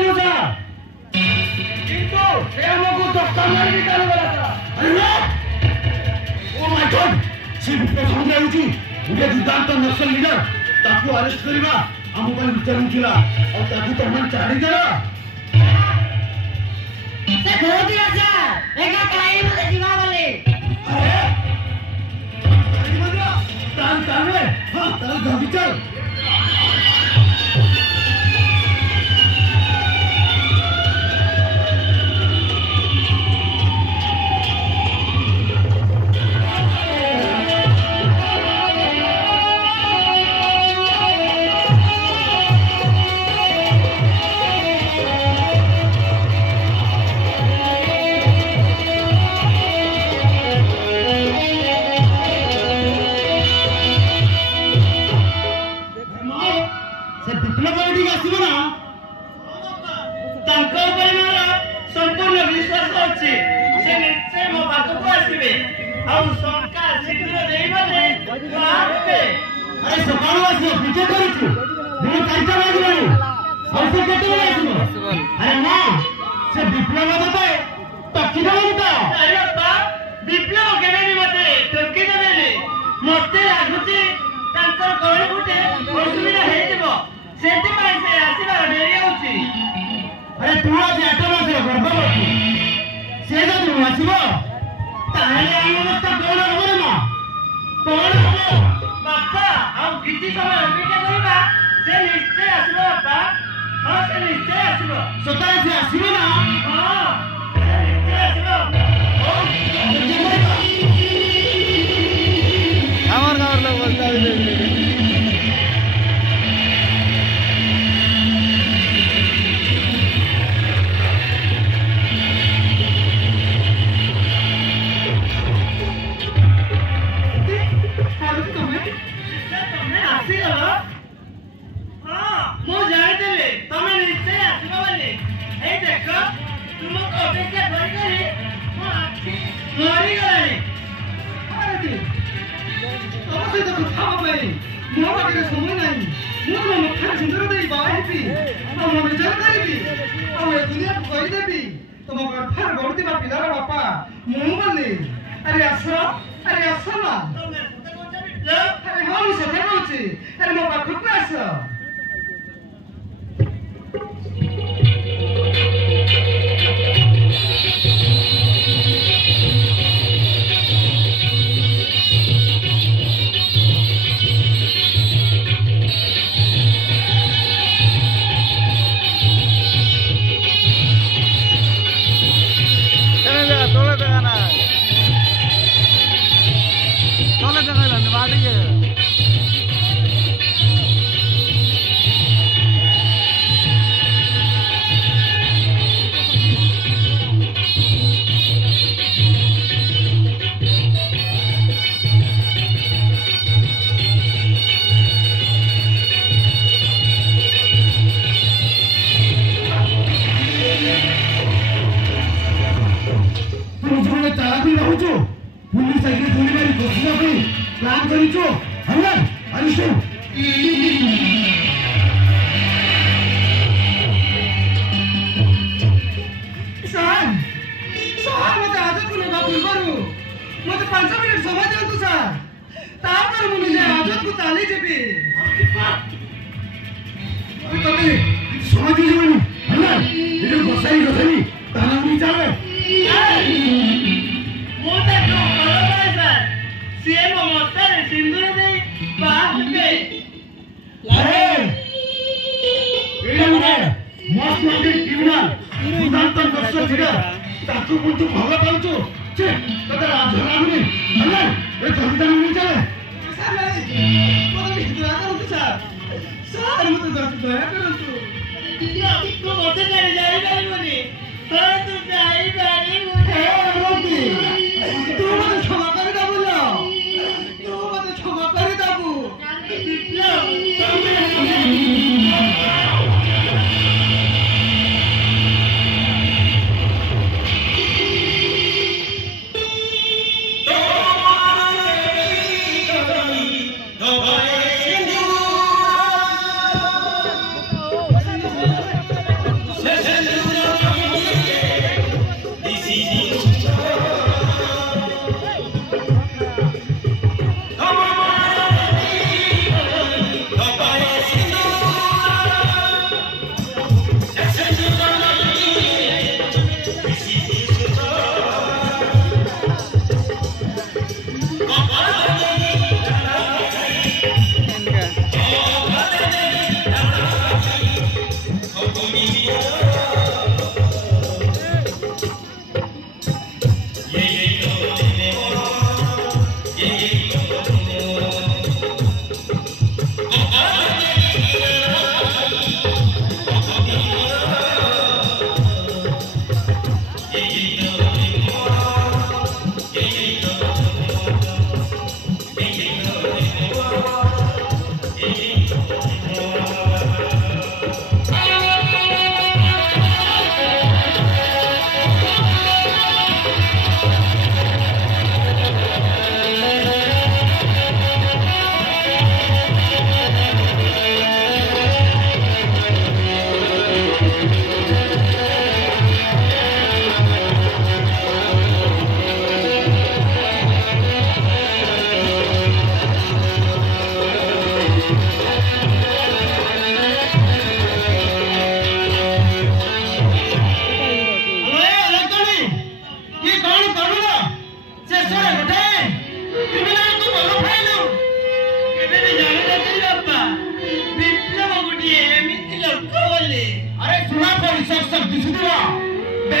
दिनों था किंतु ये हमको दफ्तर में निकाल गया अरे ओ माय गॉड सिर्फ प्रथम जाऊची उडे दुदांत नक्सल लीडर ताकू अरेस्ट करिबा हमो पर विचारू थिला और ताकू तो मन चाड़ी देला से खोदी आजा एका काई मते जीवा वाले अरे मजा तान रे हां तान जल्दी चल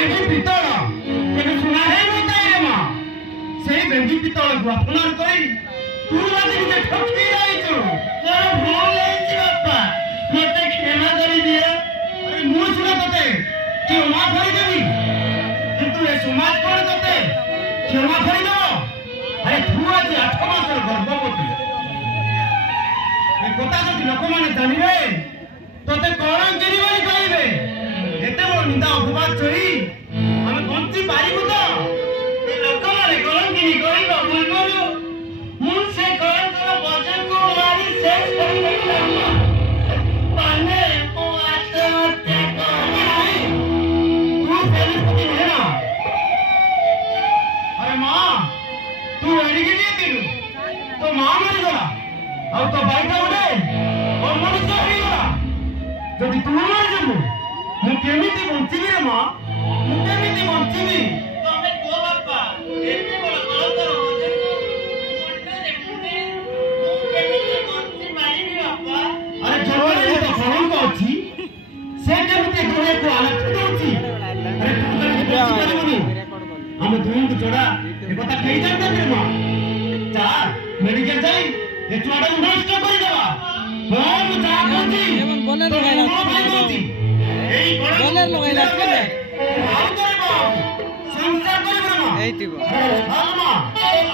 ବେଙ୍ଗି ପିତଳ କେବେ ଶୁଣା ହେଇନଥାଏ ମା। ସେଇ ବେଙ୍ଗି ପିତଳକୁ ଆପଣାର କରି ତୁ ଆଜି ନିଜେ ଠକି ଯାଇଛୁ। ମୋର ଭୁଲ ହେଇଛି ବାପା, ମତେ କ୍ଷମା କରିଦିଅ। ଆରେ ମୁଁ ଶୁଣ ତତେ କ୍ଷମା କରିଦେବି, କିନ୍ତୁ ଏ ସମାଜ କଣ ତତେ କ୍ଷମା କରିଦବ? ଆରେ ତୁ ଆଜି 8 ମାସର ଗର୍ଭବତୀ। ଏ କଥା ଯଦି ଲୋକମାନେ ଜାଣିବେ ତତେ କଣ କିଣିବନି କହିବେ। ଏତେ ବଡ଼ ନିନ୍ଦା ଅପବାଦ ଚଳି ଆମେ ବଞ୍ଚି ପାରିବୁ ତ? ଏ ଲୋକମାନେ କଳଙ୍କିନି କହିବା ପୂର୍ବରୁ ମୁଁ ସେ କଳଙ୍କର ବଜକୁ ମାରି ଶେଷ କରିଦେବି। ମାନେ ମୋ ଆତ୍ମହତ୍ୟା କର। ତୁ ସେମିତି ନୁହେଁ ନା। ଆରେ ମା, ତୁ ଏଡ଼ିକି ଦେଇଥିଲୁ, ତୋ ମା ମରିଗଲା, ଆଉ ତୋ ଭାଇଟା ଗୋଟେ ଅମଣିଷ ହେଇଗଲା। ଯଦି ତୁ ମରିଯିବୁ ମୁଁ କେମିତି ବଞ୍ଚିବି ରେ ମା? ମୁଁ କେମିତି ବଞ୍ଚିବି? ତମେ କୁହ ବାପା, ଏତେ ବଡ଼ କଳଙ୍କର ବଜକୁ ମୁଣ୍ଡରେ ପୁରେ ମୁଁ କେମିତି ବଞ୍ଚି ପାରିବି ବାପା? ଆରେ ଜଳରେ ତ କଳଙ୍କ ଅଛି, ସେ କେମିତି ଦୁନିଆକୁ ଆଲୋକ ଦଉଛି? ଆରେ ତୁ ତ ବଞ୍ଚିପାରିବୁନି। ଆମେ ଦୁହିଁକୁ ଚଢା ଏ କଥା କହିଥାନ୍ତେ ମା। ଚାଲ ମେଡିକାଲ ଯାଇ ଏ ଛୁଆଟାକୁ ନଷ୍ଟ କରିଦେବା। ହଁ ମୁଁ ଯାହା କହୁଛି ବୋଲେର ତୋ ଲଗାଇଲା। ମୁହଁ ପାଇଁ କହୁଛି। ଏଇ କଳଙ୍କୁ ବୋଲେର ଲଗାଇଲା, ବୁଝିଲେ ଆଉ କରିବ, ସଂସାର କରିବ ରେ ମା। ହେଇଥିବ। ଚାଲ ମା, ଚାଲ।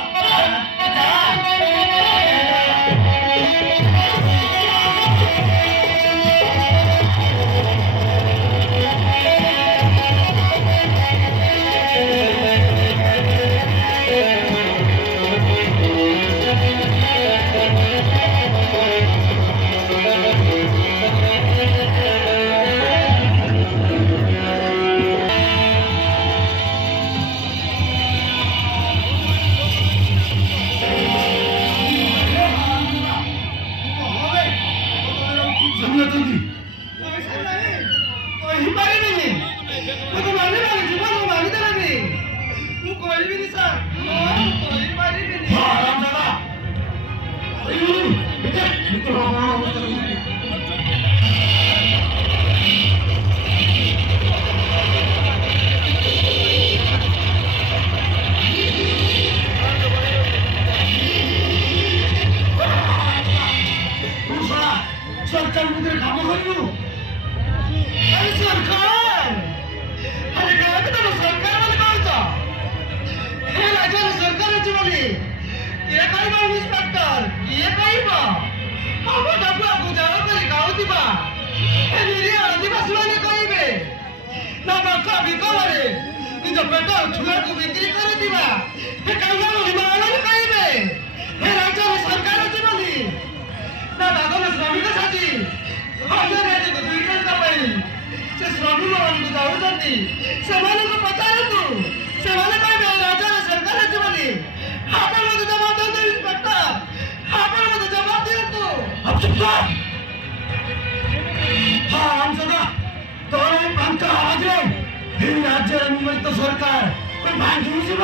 ଶୁଣୁଛନ୍ତି କହିପାରିବିନି, ମୋତେ ମାରିବାନି, ଜୀବନକୁ ମାରିଦେବେନି। ମୁଁ କହିବିନି ସାର୍, କହିପାରିବିନି। ସରକାର ଭିତରେ କାମ କରିବୁ। ଆରେ ସରକାର, ଆରେ କାହାକୁ ତମ ସରକାର ବୋଲି କହୁଛ? ଏ ରାଜ୍ୟରେ ସରକାର ଅଛି ବୋଲି କିଏ କହିବ? ଇନ୍ସପେକ୍ଟର କିଏ କହିବ? ଆମ ଡାକୁଆକୁ ଜାଳ କରି ଖାଉଥିବା ଏ ନିରୀହ ଆଦିବାସୀମାନେ କହିବେ ନା ବାକା ବିକଳରେ ନିଜ ପେଟ ଛୁଆକୁ ବିକ୍ରି କରୁଥିବା ଏ କାଙ୍ଗାଳ ହିମାଳୟରେ କହିବେ ଏ ରାଜ୍ୟରେ ସରକାର ଅଛି ବୋଲି? ନା ଦାଦନ ଶ୍ରମିକ ସାଥୀ ଅନ୍ୟ ରାଜ୍ୟକୁ 2 ଟଙ୍କା ପାଇଁ ସେ ଶ୍ରମିକମାନଙ୍କୁ ଯାଉଛନ୍ତି, ସେମାନଙ୍କୁ ପଚାରନ୍ତୁ, ସେମାନେ କହିବେ ରାଜ୍ୟରେ ସରକାର ଅଛି ବୋଲି। ଆପଣ ମୋତେ ଜବାବ ଦିଅନ୍ତୁ ଇନ୍ସପେକ୍ଟର, ଆପଣ ମୋତେ ଜବାବ ଦିଅନ୍ତୁ। ହଁ ଅଂଶଦା, ତୋର এই ପାଞ୍ଚ ଆୱାଜରେ এই ରାଜ୍ୟର ନିମିତ୍ତ ସରକାର ଭାଙ୍ଗିଯିବ।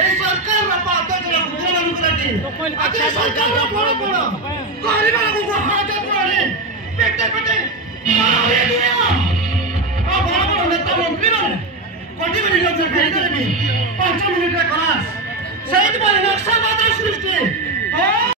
এই সরকার বাপা আপনাদের মুদ্রাମାନଙ୍କୁ লাগি আজকে সরকার বড় বড় গরিবମାନଙ୍କୁ হাতে পড়ে পেটে পেটে মারে দিও। ও বড় বড় নেতা মন্ত্রী মানে কোটি কোটি লোক ফেরি দেবে 5 মিনিটের ক্লাস সেইভাবে নকশা সৃষ্টি